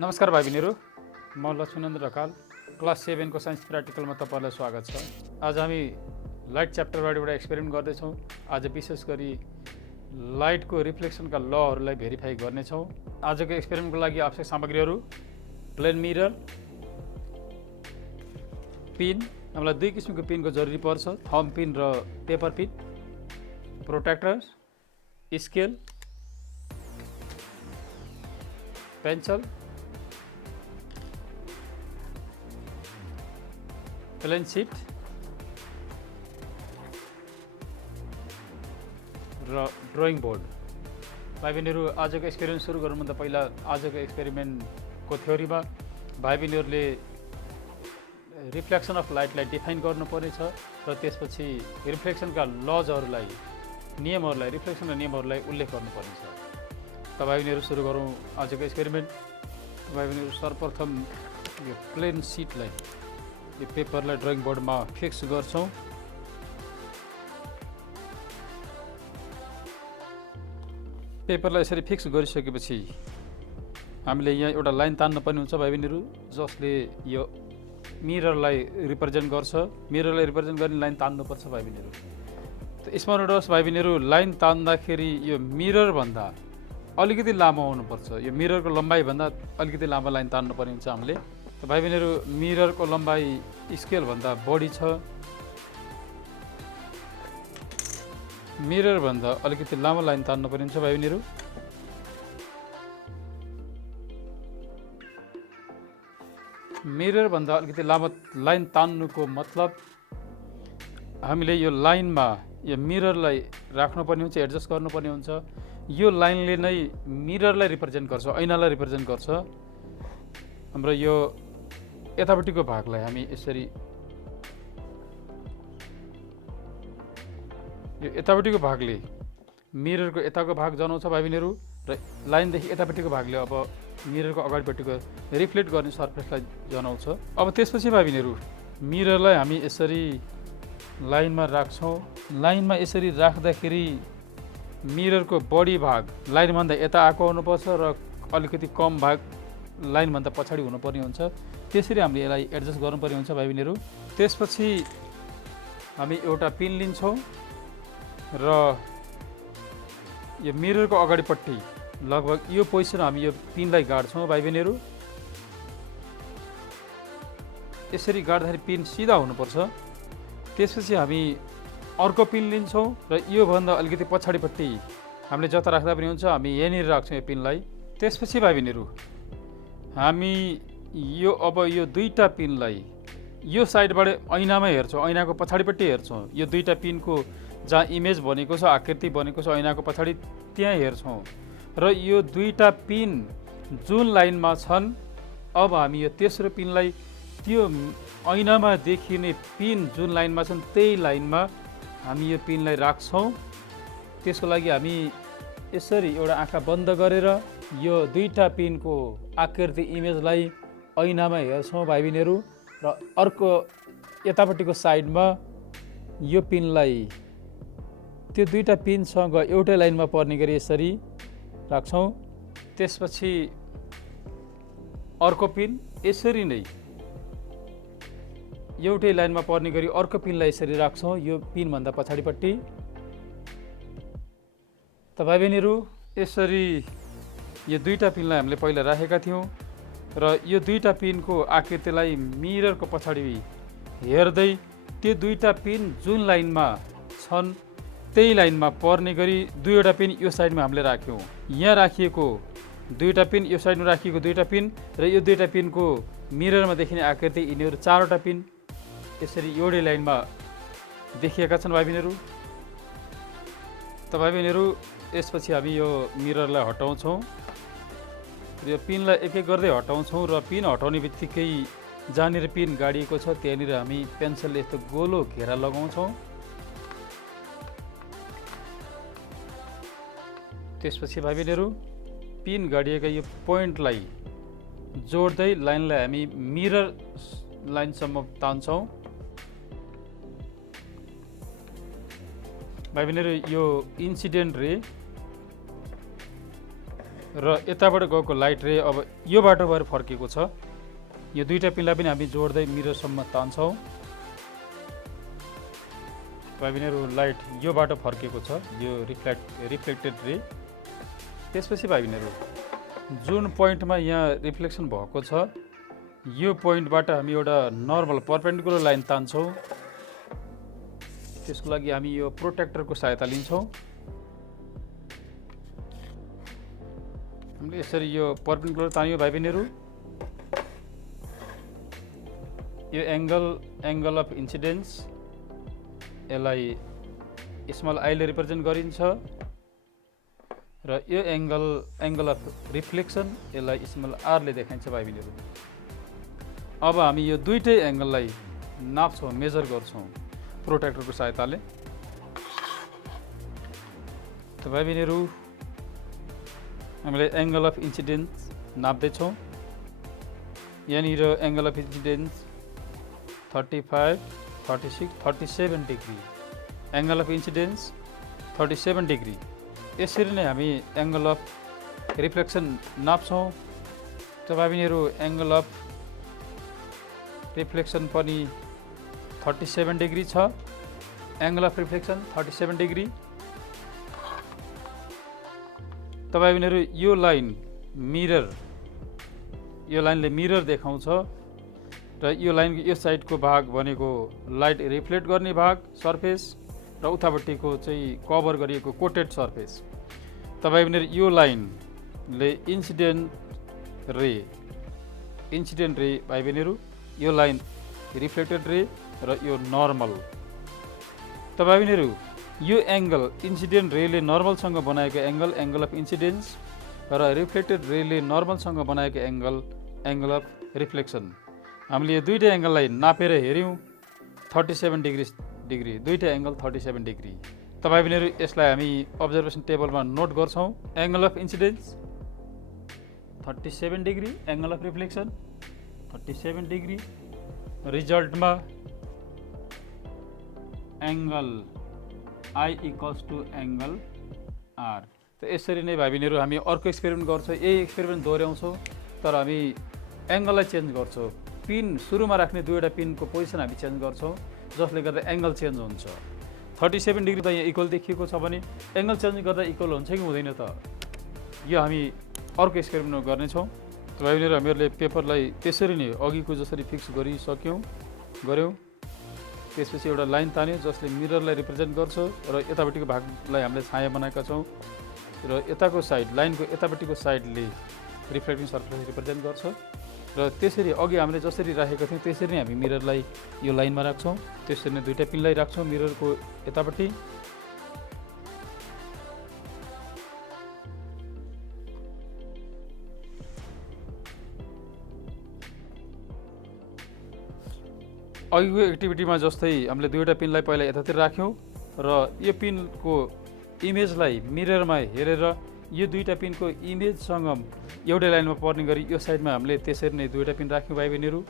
नमस्कार भाइ बहिनीहरू, म लक्ष्मीनन्द ढकाल क्लास 7 को साइन्स प्र्याक्टिकलमा तपाईँलाई स्वागत छ। आज हामी लाइट च्याप्टरबाट एउटा एक्सपेरिमेन्ट गर्दैछौँ। आज विशेष गरी लाइटको रिफ्लेक्सनका लहरूलाई भेरिफाई गर्नेछौँ। आजको एक्सपेरिमेन्टको लागि आवश्यक सामग्रीहरू प्लेन मिरर, पिन, हामीलाई दुई किसिमको पिनको जरुरी पर्छ, थम्ब पिन र paper pin, protractor, scale, pencil, plain sheet र ड्रइङ बोर्ड। भाइ बहिनीहरू, आजको एक्सपेरिमेन्ट सुरु गर्नुभन्दा पहिला आजको एक्सपेरिमेन्टको थ्योरीमा भाइ बहिनीहरूले रिफ्लेक्सन अफ लाइटलाई डिफाइन गर्नुपर्नेछ र त्यसपछि रिफ्लेक्सनका लजहरूलाई, रिफ्लेक्सनका नियमहरूलाई उल्लेख गर्नुपर्नेछ। त भाइ बहिनीहरू सुरु गरौँ आजको एक्सपेरिमेन्ट। भाइ बहिनीहरू, सर्वप्रथम यो प्लेन सिटलाई, यो पेपरलाई ड्रइङ बोर्डमा फिक्स गर्छौँ। पेपरलाई यसरी फिक्स गरिसकेपछि हामीले यहाँ एउटा लाइन तान्न पर्ने हुन्छ भाइ बहिनीहरू, जसले यो मिररलाई रिप्रेजेन्ट गर्छ। मिररलाई रिप्रेजेन्ट गर्ने लाइन तान्नुपर्छ भाइ बहिनीहरू। त स्मरण रहोस् भाइ बहिनीहरू, लाइन तान्दाखेरि यो मिररभन्दा अलिकति लामो हुनुपर्छ। यो मिररको लम्बाइभन्दा अलिकति लामो लाइन तान्नुपर्ने हुन्छ हामीले। त भाइ बहिनीहरू, मिररको लम्बाइ स्केलभन्दा बढी छ, मिररभन्दा अलिकति लामो लाइन तान्नुपर्ने हुन्छ भाइ बहिनीहरू। मिररभन्दा अलिकति लामो लाइन तान्नुको मतलब हामीले यो लाइनमा यो मिररलाई राख्नुपर्ने हुन्छ, एडजस्ट गर्नुपर्ने हुन्छ। यो लाइनले नै मिररलाई रिप्रेजेन्ट गर्छ, ऐनालाई रिप्रेजेन्ट गर्छ। हाम्रो यो यतापट्टिको भागलाई हामी यसरी, यो यतापट्टिको भागले मिररको यताको भाग जनाउँछ भाइ बहिनीहरू, र लाइनदेखि यतापट्टिको भागले अब मिररको अगाडिपट्टिको रिफ्लेक्ट गर्ने सर्फेसलाई जनाउँछ। अब त्यसपछि भाइ बहिनीहरू, मिररलाई हामी यसरी लाइनमा राख्छौँ। लाइनमा यसरी राख्दाखेरि मिररको बढी भाग लाइनभन्दा यता आएको हुनुपर्छ र अलिकति कम भाग लाइनभन्दा पछाडि हुनुपर्ने हुन्छ। त्यसरी हामीले यसलाई एडजस्ट गर्नुपर्ने हुन्छ भाइ बहिनीहरू। त्यसपछि हामी एउटा पिन लिन्छौँ र यो मिररको अगाडिपट्टि लगभग यो पोजिसन हामी यो पिनलाई गाड्छौँ भाइ बहिनीहरू। यसरी गाड्दाखेरि पिन सिधा हुनुपर्छ। त्यसपछि हामी अर्को पिन लिन्छौँ र योभन्दा अलिकति पछाडिपट्टि हामीले जता राख्दा पनि हुन्छ, हामी यहाँनिर राख्छौँ यो पिनलाई। त्यसपछि भाइ बहिनीहरू, हामी अब यो दुईटा पिनलाई यो साइडबाट ऐनामा हेर्छौँ, ऐनाको पछाडिपट्टि हेर्छौँ। यो दुईटा पिनको जहाँ इमेज बनेको छ, आकृति बनेको छ ऐनाको पछाडि, त्यहाँ हेर्छौँ र यो दुईटा पिन जुन लाइनमा छन्, अब हामी यो तेस्रो पिनलाई त्यो ऐनामा देखिने पिन जुन लाइनमा छन् त्यही लाइनमा हामी यो पिनलाई राख्छौँ। त्यसको लागि हामी यसरी एउटा आँखा बन्द गरेर यो दुईटा पिनको आकृति इमेजलाई ऐनामा हेर्छौँ भाइ बहिनीहरू, र अर्को यतापट्टिको साइडमा यो पिनलाई त्यो दुईटा पिनसँग एउटै लाइनमा पर्ने गरी यसरी राख्छौँ। त्यसपछि अर्को पिन यसरी नै एउटै लाइनमा पर्ने गरी अर्को पिनलाई यसरी राख्छौँ यो पिनभन्दा पछाडिपट्टि। त भाइ बहिनीहरू, यसरी यो दुईटा पिनलाई हामीले पहिला राखेका थियौँ र यो दुईटा पिनको आकृतिलाई मिररको पछाडि हेर्दै त्यो दुईटा पिन जुन लाइनमा छन् त्यही लाइनमा पर्ने गरी दुईवटा पिन यो साइडमा हामीले राख्यौँ। यहाँ राखिएको दुईटा पिन, यो साइडमा राखिएको दुईटा पिन र यो दुईटा पिनको मिररमा देखिने आकृति, यिनीहरू चारवटा पिन यसरी एउटै लाइनमा देखिएका छन् भाइ बहिनीहरू। त भाइ बहिनीहरू, यसपछि हामी यो मिररलाई हटाउँछौँ, यो पिनलाई एक एक गर्दै हटाउँछौँ र पिन हटाउने बित्तिकै जहाँनिर पिन गाडिएको छ त्यहाँनिर हामी पेन्सिलले यस्तो गोलो घेरा लगाउँछौँ। त्यसपछि भाइ बहिनीहरू, पिन गाडिएका यो पोइन्टलाई जोड्दै लाइनलाई हामी मिरर लाइनसम्म तान्छौँ। भाइ बहिनीहरू, यो इन्सिडेन्ट रे र यताबाट गएको लाइट रे अब यो बाटो भएर फर्केको छ। यो दुईटा पिनलाई पनि हामी जोड्दै मिररसम्म तान्छौँ। भाइबहिनीहरू लाइट यो बाटो फर्केको छ, यो रिफ्लेक्टेड रे। त्यसपछि भाइबहिनीहरू जुन पोइन्टमा यहाँ रिफ्लेक्सन भएको छ यो पोइन्टबाट हामी एउटा नर्मल परपेन्डिकुलर लाइन तान्छौँ। त्यसको लागि हामी यो प्रोटेक्टरको सहायता लिन्छौँ। हामीले यसरी यो परपेन्डिकुलर तान्यो भाइबहिनीहरू। यो एङ्गल अफ इन्सिडेन्स यसलाई स्मल आईले रिप्रेजेन्ट गरिन्छ र यो एङ्गल अफ रिफ्लेक्सन यसलाई स्मल आरले देखाइन्छ भाइबहिनीहरू। अब हामी यो दुईटै एङ्गललाई नाप्छौँ, मेजर गर्छौँ प्रोटेक्टरको सहायताले। त भाइबहिनीहरू हामीले एङ्गल अफ इन्सिडेन्स नाप्दैछौँ। यहाँनिर angle of incidence 35, 36, 37 degree. Angle of incidence 37 degree. यसरी नै हामी एङ्गल अफ रिफ्लेक्सन नाप्छौँ। त भाइबहिनीहरू एङ्गल अफ रिफ्लेक्सन पनि 37 डिग्री छ। Angle of reflection 37 degree. त भाइबहिनीहरू यो लाइन मिरर, यो लाइनले मिरर देखाउँछ र यो लाइनको यो साइडको भाग भनेको लाइट रिफ्लेक्ट गर्ने भाग सर्फेस र उतापट्टिको चाहिँ कभर गरिएको कोटेड सर्फेस। त भाइबहिनीहरू यो लाइनले इन्सिडेन्ट रे भाइबहिनीहरू यो लाइन रिफ्लेक्टेड रे र यो नर्मल। त भाइबहिनीहरू यो एङ्गल इन्सिडेन्ट रेले नर्मलसँग बनाएको एङ्गल अफ इन्सिडेन्स र रिफ्लेक्टेड रेले नर्मलसँग बनाएको एङ्गल अफ रिफ्लेक्सन। हामीले यो दुईटै एङ्गललाई नापेर हेऱ्यौँ 37 डिग्री, दुईटै एङ्गल 37 डिग्री। त भाइबहिनीहरू यसलाई हामी अब्जर्भेसन टेबलमा नोट गर्छौँ। Angle of incidence 37 degree, angle of reflection 37 degree. रिजल्टमा angle I equals to angle R. त यसरी नै भाइबहिनीहरू हामी अर्को एक्सपेरिमेन्ट गर्छौँ। यही एक्सपेरिमेन्ट दोहोऱ्याउँछौँ तर हामी एङ्गललाई चेन्ज गर्छौँ। पिन सुरुमा राख्ने दुईवटा पिनको पोजिसन हामी चेन्ज गर्छौँ जसले गर्दा एङ्गल चेन्ज हुन्छ। 37 डिग्री त यहाँ इक्वल देखिएको छ भने एङ्गल चेन्ज गर्दा इक्वल हुन्छ कि हुँदैन त? यो हामी अर्को एक्सपेरिमेन्टमा गर्नेछौँ। भाइबहिनीहरू हामीहरूले पेपरलाई त्यसरी नै अघिको जसरी फिक्स गऱ्यौँ। त्यसपछि एउटा लाइन तान्यो जसले मिररलाई रिप्रेजेन्ट गर्छ र यतापट्टिको भागलाई हामीले छाया बनाएका छौँ र यताको साइड, लाइनको यतापट्टिको साइडले रिफ्लेक्टिङ सर्फेस रिप्रेजेन्ट गर्छ र त्यसरी अघि हामीले जसरी राखेका थियौँ त्यसरी नै हामी मिररलाई यो लाइनमा राख्छौँ। त्यसरी नै दुईटा पिनलाई राख्छौँ मिररको यतापट्टि। अघिको एक्टिभिटीमा जस्तै हामीले दुईवटा पिनलाई पहिला यतातिर राख्यौँ र यो पिनको इमेजलाई मिररमा हेरेर यो दुईटा पिनको इमेजसँग एउटै लाइनमा पर्ने गरी यो साइडमा हामीले त्यसरी नै दुईटा पिन राख्यौँ भाइबहिनीहरू।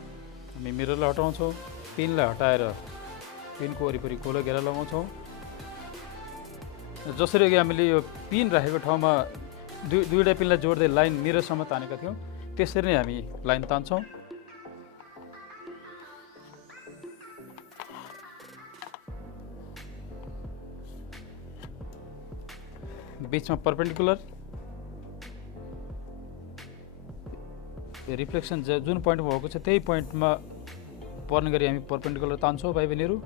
हामी मिररलाई हटाउँछौँ, पिनलाई हटाएर पिनको वरिपरि गोलो घेरा लगाउँछौँ। जसरी अघि हामीले यो पिन राखेको ठाउँमा दुईवटा पिनलाई जोड्दै लाइन मिररसम्म तानेका थियौँ त्यसरी नै हामी लाइन तान्छौँ। बिचमा परपेन्डिकुलर रिफ्लेक्सन जुन पोइन्टमा भएको छ त्यही पोइन्टमा पर्ने गरी हामी परपेन्डिकुलर तान्छौँ भाइबहिनीहरू।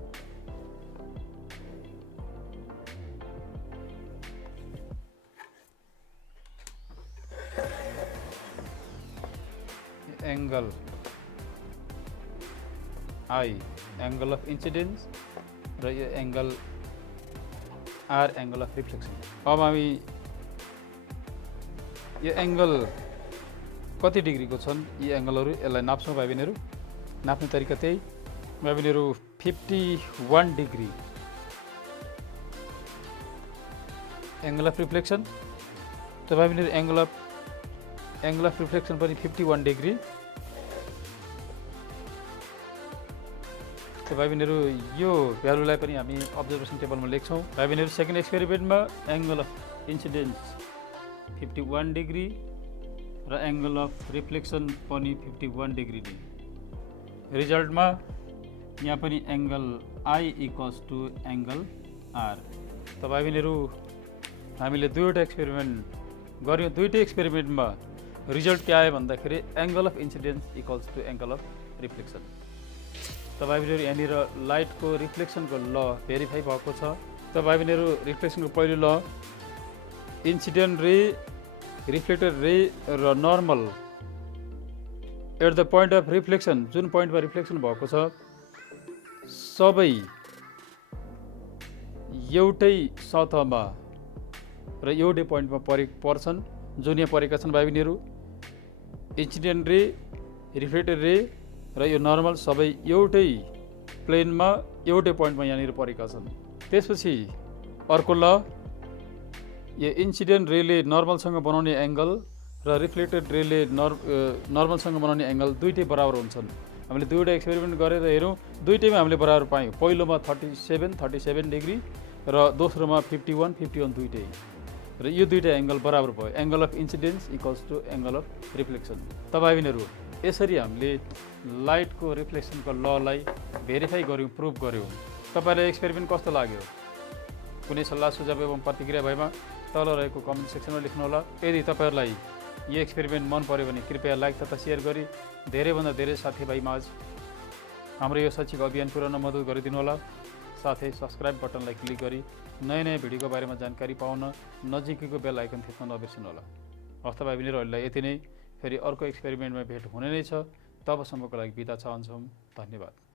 Angle I angle of incidence र यो angle R angle of reflection. अब हामी यो एङ्गल कति डिग्रीको छन् यी एङ्गलहरू यसलाई नाप्छौँ भाइबहिनीहरू। नाप्ने तरिका त्यही भाइबहिनीहरू 51 डिग्री एङ्गल अफ रिफ्लेक्सन। त भाइबहिनीहरू एङ्गल अफ रिफ्लेक्सन पनि 51 डिग्री। त भाइबहिनीहरू यो भ्यालुलाई पनि हामी अब्जर्भेसन टेबलमा लेख्छौँ। भाइबहिनीहरू सेकेन्ड एक्सपेरिमेन्टमा एङ्गल अफ इन्सिडेन्स 51 डिग्री र एङ्गल अफ रिफ्लेक्सन पनि 51 डिग्री नै। रिजल्टमा यहाँ पनि angle I equals to angle R. तपाईहरुले हामीले दुईवटा एक्सपेरिमेन्ट गर्यौं। दुईटै एक्सपेरिमेन्टमा रिजल्ट के आयो भन्दाखेरि angle of incidence equals to angle of reflection. तपाईहरु यहाँनिर लाइटको रिफ्लेक्सनको ल भेरिफाई भएको छ। तपाईहरु रिफ्लेक्सनको पहिलो ल इन्सिडेन्ट रे, रिफ्लेक्टेड रे र normal at the point of reflection, जुन पोइन्टमा रिफ्लेक्सन भएको छ सबै एउटै सतहमा र एउटै पोइन्टमा पर्छन्। जुन यहाँ परेका छन् भाइबहिनीहरू, इन्सिडेन्ट रे, रिफ्लेक्टेड रे र यो नर्मल सबै एउटै प्लेनमा एउटै पोइन्टमा यहाँनिर परेका छन्। त्यसपछि अर्को ल, यो इन्सिडेन्ट रेले नर्मलसँग बनाउने एङ्गल र रिफ्लेक्टेड रेले नर्मलसँग बनाउने एङ्गल दुईटै बराबर हुन्छन्। हामीले दुईवटा एक्सपेरिमेन्ट गरेर हेरौँ, दुईटैमा हामीले बराबर पायौँ। पहिलोमा 37 डिग्री र दोस्रोमा 51 दुईटै, र यो दुईटा एङ्गल बराबर भयो। Angle of incidence equals to angle of reflection. तपाईहरु यसरी हामीले लाइटको रिफ्लेक्सनको ललाई भेरिफाई गर्यौं, प्रुभ गर्यौं। तपाईलाई एक्सपेरिमेन्ट कस्तो लाग्यो? कुनै सल्लाह सुझाव एवं प्रतिक्रिया भएमा तल रहेको कमेन्ट सेक्सनमा लेख्नुहोला। यदि तपाईहरुलाई यो एक्सपेरिमेन्ट मन पर्यो भने कृपया लाइक तथा शेयर गरी धेरैभन्दा धेरै साथीभाइमाझ हाम्रो यो शैक्षिक अभियान पुर्याउन मद्दत गरिदिनु होला। साथै सब्स्क्राइब बटनलाई क्लिक गरी नयाँ भिडियोको बारेमा जानकारी पाउन नजिकैको बेल आइकन थिच्न नबिर्सनु होला। हस्त भाइ बहिनीहरूलाई यति नै। फेरि अर्को एक्सपेरिमेन्टमा भेट हुने नै छ। तबसम्मको लागि बिदा चाहन्छौँ। धन्यवाद।